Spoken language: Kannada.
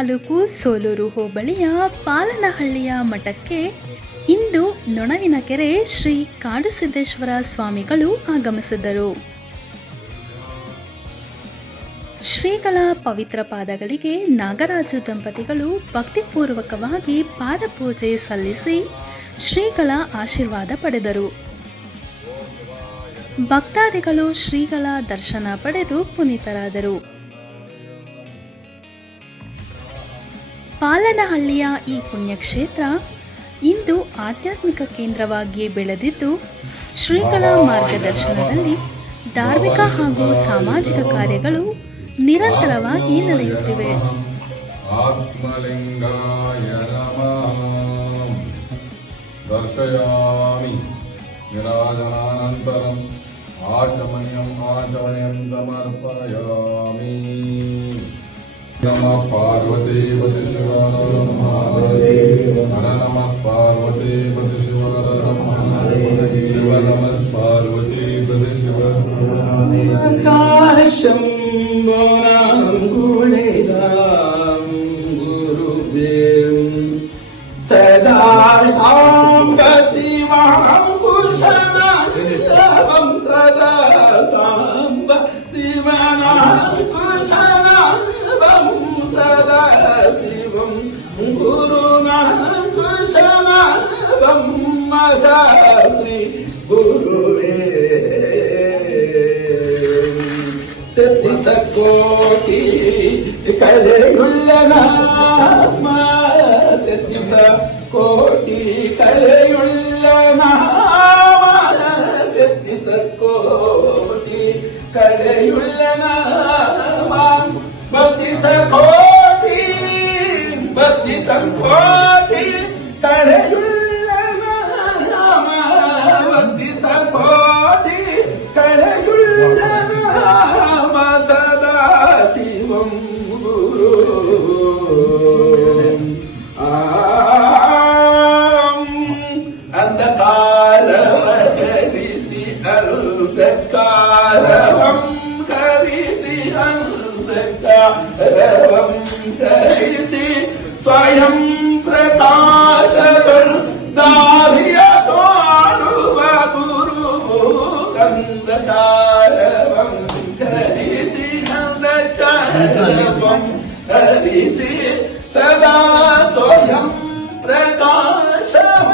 ತಾಲೂಕು ಸೋಲೂರು ಹೋಬಳಿಯ ಪಾಲನಹಳ್ಳಿಯ ಮಠಕ್ಕೆ ಇಂದು ನೊಣವಿನಕೆರೆ ಶ್ರೀ ಕಾಡುಸಿದ್ದೇಶ್ವರ ಸ್ವಾಮಿಗಳು ಆಗಮಿಸಿದರು. ಶ್ರೀಗಳ ಪವಿತ್ರ ಪಾದಗಳಿಗೆ ನಾಗರಾಜು ದಂಪತಿಗಳು ಭಕ್ತಿಪೂರ್ವಕವಾಗಿ ಪಾದಪೂಜೆ ಸಲ್ಲಿಸಿ ಶ್ರೀಗಳ ಆಶೀರ್ವಾದ ಪಡೆದರು. ಭಕ್ತಾದಿಗಳು ಶ್ರೀಗಳ ದರ್ಶನ ಪಡೆದು ಪುನೀತರಾದರು. ಪಾಲನಹಳ್ಳಿಯ ಈ ಪುಣ್ಯಕ್ಷೇತ್ರ ಇಂದು ಆಧ್ಯಾತ್ಮಿಕ ಕೇಂದ್ರವಾಗಿ ಬೆಳೆದಿದ್ದು, ಶ್ರೀಗಳ ಮಾರ್ಗದರ್ಶನದಲ್ಲಿ ಧಾರ್ಮಿಕ ಹಾಗೂ ಸಾಮಾಜಿಕ ಕಾರ್ಯಗಳು ನಿರಂತರವಾಗಿ ನಡೆಯುತ್ತಿವೆ. ಆತ್ಮಲಿಂಗಾಯ ನಮಃ ದರ್ಶಯಾಮಿ ನಿರಾಜನಾನಂತರಂ ಆಚಮನೀಯಂ ಸಮರ್ಪಯಾಮಿ. ನಮಃ ಪಾರ್ವತಿ ಪತಿ ಶಿವರ ಹರ ನಮಃ ಪಾರ್ವತಿ ಪತಿ ಶಿವರ ಶಿವ ನಮಃ ಪಾರ್ವತಿ ಪತಿ ಶಿವ ಶಂಭುನಾಂಗುಳಿದಾಂ ಗುರುದೇವ್ ಸದಾ ಸಾಂಬ ಶಿವಂ ಕುಶಲಂ ಸದಾ ಸಾಂಬ ಶಿವನಾಂ ಕುಶಲಂ ಸದಾ ಶಿವಂ ಗುರುನಾಂ ಕುಶಲಂ ಮಹಾ ಶ್ರೀ ಗುರುವೇ ತೆತ್ತಿಸ ಕೋಟಿ ಕಲೆಯುಳ್ಳ ನಾಮ ತೆತ್ತಿಸ ಕೋಟಿ ಕಲೆಯುಳ್ಳ ನಾಮ ತೆತ್ತಿಸ ಕೋಟಿ ಕಲೆಯುಳ್ಳ ನಾಮ ಬತ್ತಿಸ ಕೋಟಿ ಕಲೆಯುಳ್ಳ ನಾಮ ಬತ್ತಿಸ ಕೋಟಿ ಕಲೆಯುಳ್ಳ ನಾಮ ಸದಾ ಶಿವಂ ಗುರು ಅಂಧಕಾರವ ಕರಿಸಿ ಅಂಧಕಾರವಂ ಕರಿಸಿ ಅಂಧಕಾರವಂ ಕರಿಸಿ ಸ್ವಯಂ ಪ್ರಕಾಶಗಳು ದಾರಿಯ ತೋರುವ ಗುರು ಅಂಧಕಾರವಂ ಕರಿಸಿ ಅಂಧಕಾರವಂ ಕರಿಸಿ ಸದಾ ಸ್ವಯಂ ಪ್ರಕಾಶವ